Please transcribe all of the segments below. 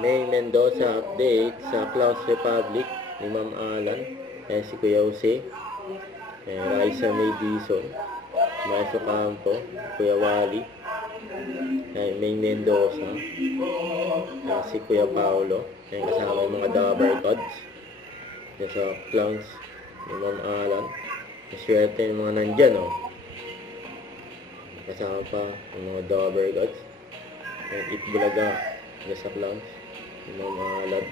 May Mendoza update sa Clowns Republic ni Ma'am Alan. Ayan si Kuya Jose. Ayan, Raisa May Dizon. Maestro Campo. Kuya Wally. Ayan, May Mendoza. Ayan, si Kuya Paolo. Ayan, kasama yung mga Dabber Gods. Ayan sa Clowns ni Ma'am Alan. Maswerte yung mga nandyan, oh. Kasama pa yung mga Dabber Gods. Ayan, Itbulaga. Ayan sa Clowns ni Ma'am Alan.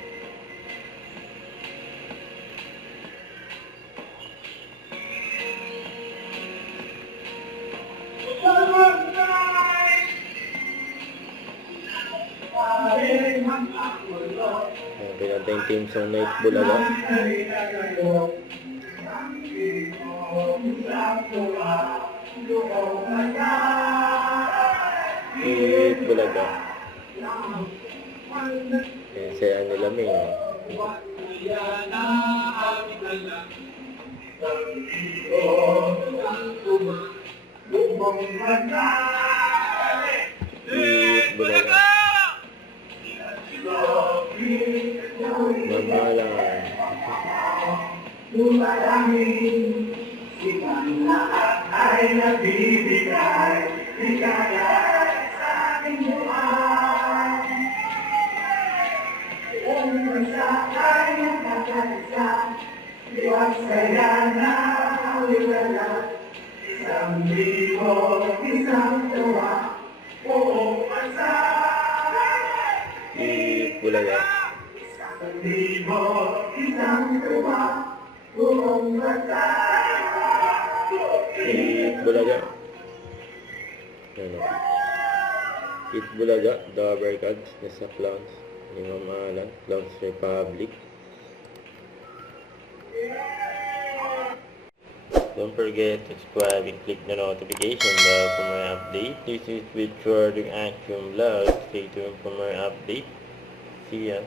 Pinanta yung team song na Itbulaga. Itbulaga. Kaya saya nila may Itbulaga. Mamalang Lumalangin, sigang lahat ay nabibigay, ligaya sa aking buhay. Ang bansa ay nakakalisa, liwag saya na uliwala. Isang libo, isang tuwa, buong bansa. Itbulaga. Isang libo, isang tuwa, buong bansa. Itbulaga. Ano? Itbulaga, Dabber Gods, nasa Clowns ni Ma'am Alan, Clowns Republic. Don't forget to subscribe and click the notification bell for more update. This is with Jordan Action Vlog. Stay tuned for more update. See ya.